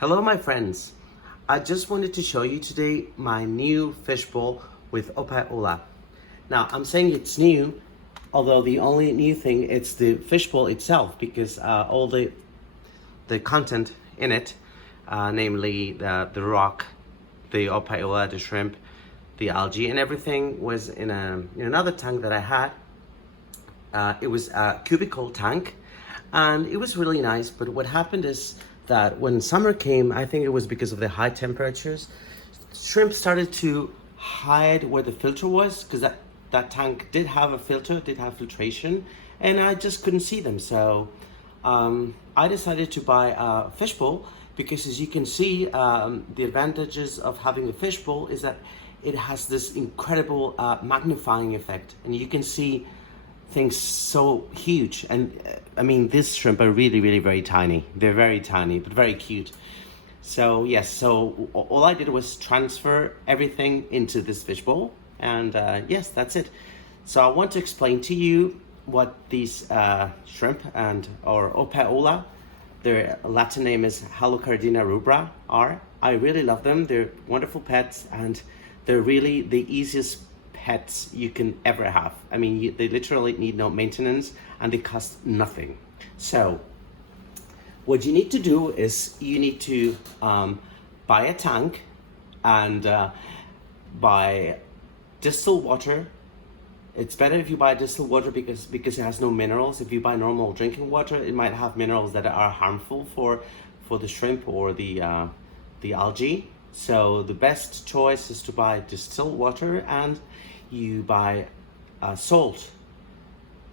Hello my friends, I just wanted to show you today my new fishbowl with Opae Ula. Now I'm saying it's new, although the only new thing is the fishbowl itself, because all the content in it, namely the rock, the Opae Ula, the shrimp, the algae and everything was in another tank that I had. It was a cubicle tank and it was really nice, but what happened is that when summer came, I think it was because of the high temperatures, shrimp started to hide where the filter was, because that tank did have a filter, did have filtration, and I just couldn't see them. So I decided to buy a fishbowl because, as you can see, the advantages of having a fishbowl is that it has this incredible magnifying effect, and you can see things so huge. And I mean, these shrimp are really very tiny. They're very tiny but very cute. So yes, so all I did was transfer everything into this fishbowl, and yes, that's it. So I want to explain to you what these shrimp and or Opae Ula, their Latin name is Halocardina rubra, are. I really love them. They're wonderful pets, and they're really the easiest pets you can ever have. I mean, they literally need no maintenance and they cost nothing. So what you need to do is you need to buy a tank and buy distilled water. It's better if you buy distilled water because it has no minerals. If you buy normal drinking water, it might have minerals that are harmful for the shrimp or the algae. So the best choice is to buy distilled water, and you buy salt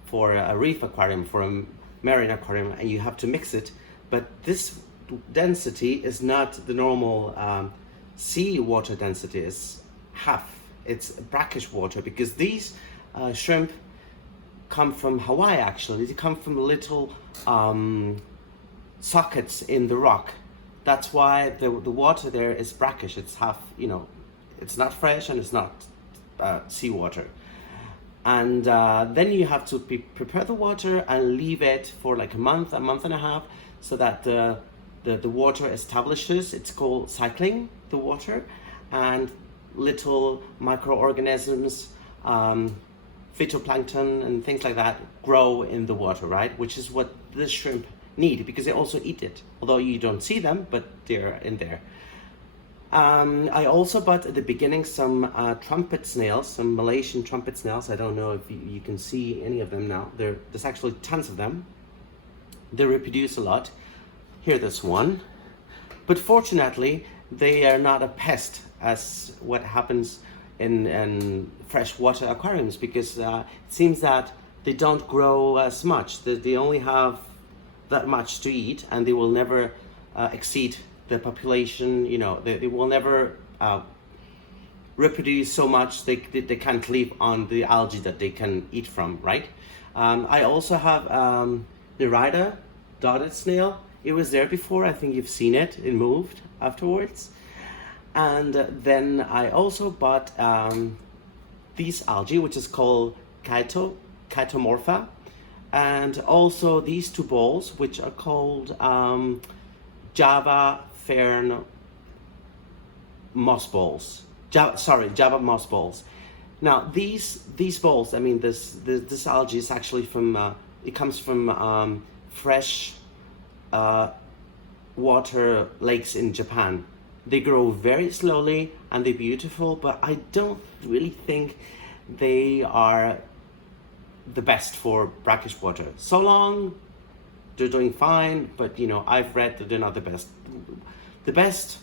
for a reef aquarium, for a marine aquarium, and you have to mix it. But this density is not the normal sea water density. It's half. It's brackish water, because these shrimp come from Hawaii. Actually, they come from little sockets in the rock. That's why the water there is brackish. It's half, it's not fresh and it's not seawater. And then you have to prepare the water and leave it for like a month and a half, so that the water establishes. It's called cycling the water, and little microorganisms, phytoplankton and things like that grow in the water, right? Which is what the shrimp need, because they also eat it, although you don't see them, but they're in there. I also bought at the beginning some trumpet snails, some Malaysian trumpet snails. I don't know if you can see any of them now. There's actually tons of them. They reproduce a lot. Here, this one. But fortunately, they are not a pest as what happens in freshwater aquariums, because it seems that they don't grow as much. They only have that much to eat, and they will never exceed the population. They will never reproduce so much they can't live on the algae that they can eat from, right? I also have nerita dotted snail. It was there before. I think you've seen it. It moved afterwards. And then I also bought these algae, which is called Chaetomorpha, and also these two bowls, which are called Java fern moss balls. Java moss balls. Now these bowls, I mean, this algae is actually from it comes from fresh water lakes in Japan. They grow very slowly and they're beautiful, but I don't really think they are the best for brackish water. So long, they're doing fine, but I've read that they're not the best. The best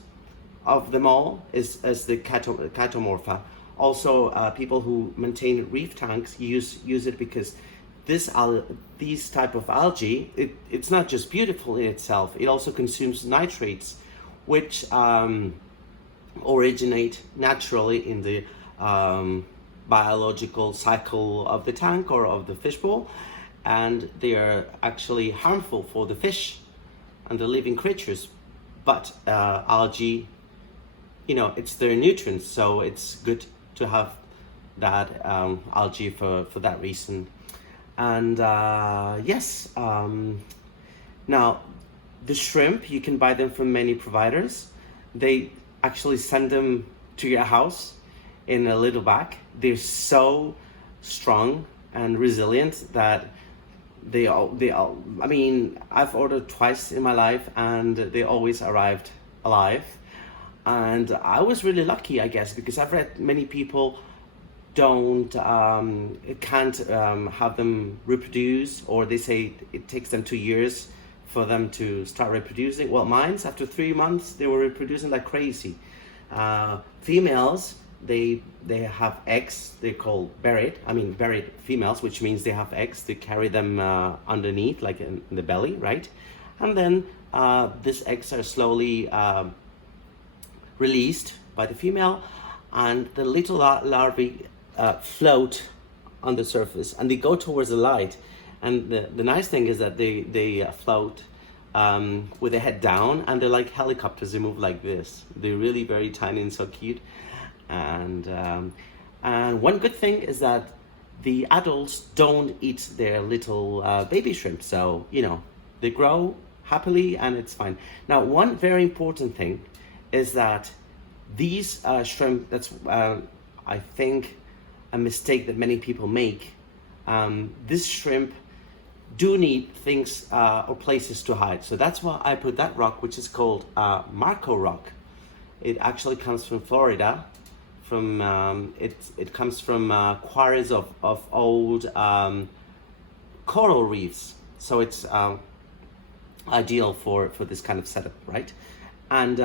of them all is the Chaetomorpha. Also, people who maintain reef tanks use it because these type of algae, it's not just beautiful in itself, it also consumes nitrates, which originate naturally in the biological cycle of the tank or of the fishbowl, and they are actually harmful for the fish and the living creatures. But algae, it's their nutrients, so it's good to have that algae for that reason. And yes, now The shrimp, you can buy them from many providers. They actually send them to your house in a little bag. They're so strong and resilient that I mean, I've ordered twice in my life and they always arrived alive. And I was really lucky, I guess, because I've read many people can't have them reproduce, or they say it takes them 2 years for them to start reproducing. Well, mine's after 3 months they were reproducing like crazy. Females, they have eggs. They're called buried females, which means they have eggs. They carry them underneath, like in the belly, right? And then these eggs are slowly released by the female, and the little larvae float on the surface, and they go towards the light. And the nice thing is that they float with their head down, and they're like helicopters. They move like this. They're really very tiny and so cute. And one good thing is that the adults don't eat their little baby shrimp, so they grow happily and it's fine. Now, one very important thing is that these shrimp, that's I think a mistake that many people make. This shrimp do need things or places to hide. So that's why I put that rock, which is called Marco rock. It actually comes from Florida. It comes from quarries of old coral reefs. So it's ideal for this kind of setup, right? And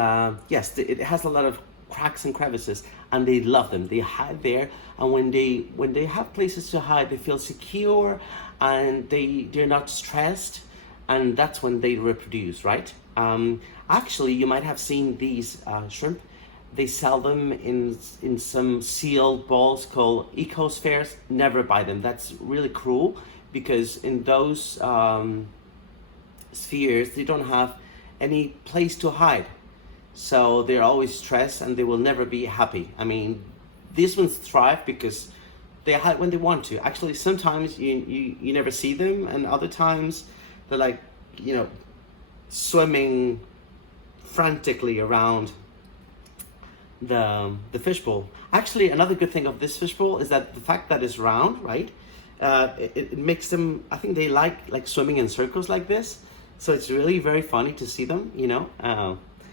yes, it has a lot of cracks and crevices, and they love them. They hide there, and when they have places to hide, they feel secure, and they're not stressed, and that's when they reproduce, right? Actually, you might have seen these shrimp. They sell them in some sealed bowls called ecospheres. Never buy them. That's really cruel, because in those spheres they don't have any place to hide. So they're always stressed and they will never be happy. I mean, these ones thrive because they hide when they want to. Actually, sometimes you never see them, and other times they're like, swimming frantically around the fishbowl. Actually, another good thing of this fishbowl is that the fact that it's round, right? It makes them, I think they like swimming in circles like this. So it's really very funny to see them,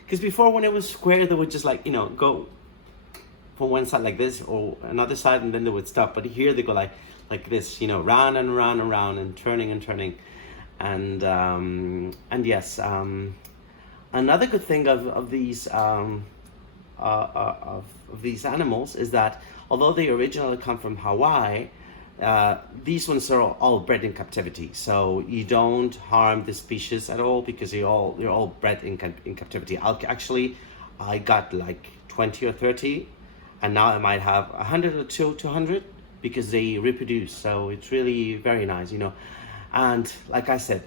because before when it was square, they would just go from one side like this or another side, and then they would stop. But here they go like this, round and round and round, and turning and turning. And yes, another good thing of these animals is that although they originally come from Hawaii, these ones are all bred in captivity. So you don't harm the species at all, because they're all bred in captivity. I got like 20 or 30, and now I might have 100 or 200, because they reproduce. So it's really very nice, And like I said,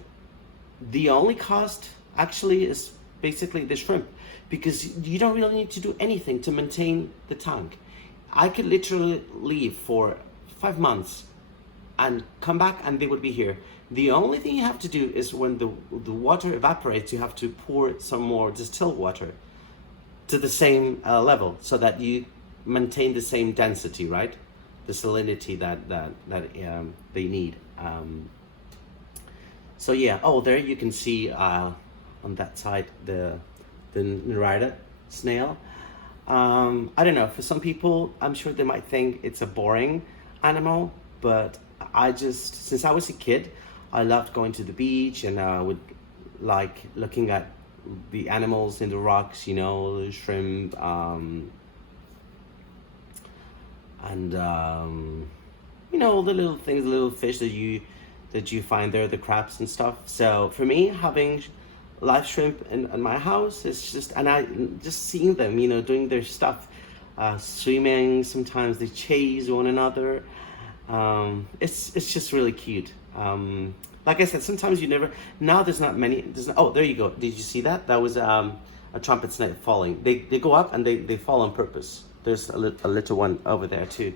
the only cost actually is basically the shrimp, because you don't really need to do anything to maintain the tank. I could literally leave for 5 months and come back and they would be here. The only thing you have to do is when the water evaporates, you have to pour some more distilled water to the same level, so that you maintain the same density, right? The salinity that they need. So yeah, there you can see on that side the nerita snail. I don't know, for some people, I'm sure they might think it's a boring animal, but since I was a kid, I loved going to the beach, and I would like looking at the animals in the rocks, the shrimp, and all the little things, the little fish that you find there, the crabs and stuff. So for me, having live shrimp in my house is just seeing them, doing their stuff, swimming. Sometimes they chase one another. It's just really cute. Like I said, sometimes now there's not many. There you go. Did you see that? That was a trumpet snail falling. They go up and they fall on purpose. There's a little one over there too.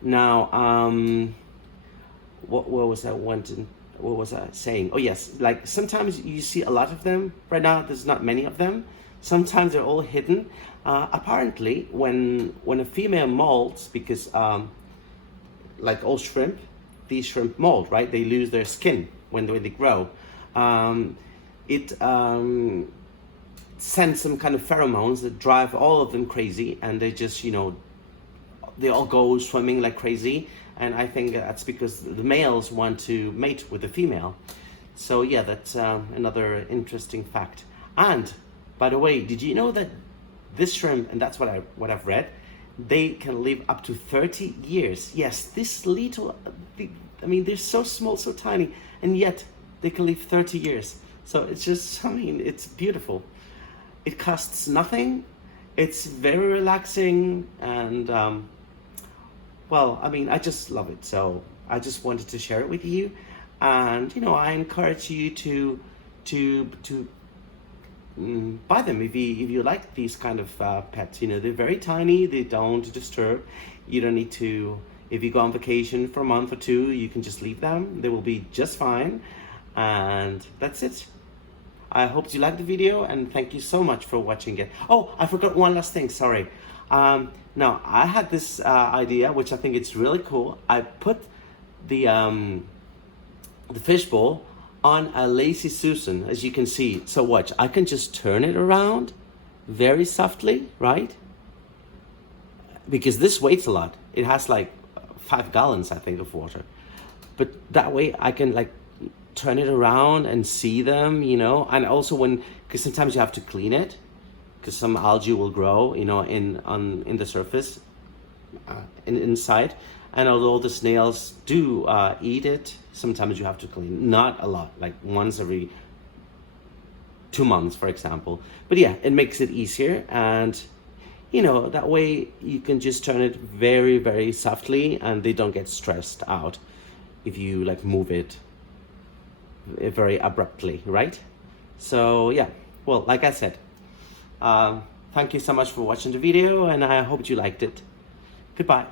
Now, what was that one? what was I saying? Oh yes, like sometimes you see a lot of them. Right now there's not many of them. Sometimes they're all hidden. Apparently when a female molts, because like all shrimp, these shrimp molt, right? They lose their skin when they grow. It sends some kind of pheromones that drive all of them crazy, and they just, you know, they all go swimming like crazy. And I think that's because the males want to mate with the female. So yeah, that's another interesting fact. And by the way, did you know that this shrimp, and that's what I've read, they can live up to 30 years. Yes, this little, I mean, they're so small, so tiny, and yet they can live 30 years. So it's just, I mean, it's beautiful. It costs nothing. It's very relaxing, and well, I mean, I just love it. So I just wanted to share it with you, and you know, I encourage you to buy them if you like these kind of pets. You know, they're very tiny. They don't disturb. You don't need to. If you go on vacation for a month or two, you can just leave them. They will be just fine, and that's it. I hope you liked the video, and thank you so much for watching it. Oh, I forgot one last thing, sorry. Now, I had this idea, which I think it's really cool. I put the fishbowl on a lazy Susan, as you can see. So watch, I can just turn it around very softly, right? Because this weighs a lot. It has like 5 gallons, I think, of water. But that way I can like turn it around and see them, you know. And also because sometimes you have to clean it, because some algae will grow, you know, in the surface, inside. And although the snails do eat it, sometimes you have to clean. Not a lot, like once every 2 months, for example. But yeah, it makes it easier, and you know, that way you can just turn it very, very softly, and they don't get stressed out if you like move it very abruptly, right? So yeah, well, like I said, thank you so much for watching the video, and I hope you liked it. Goodbye.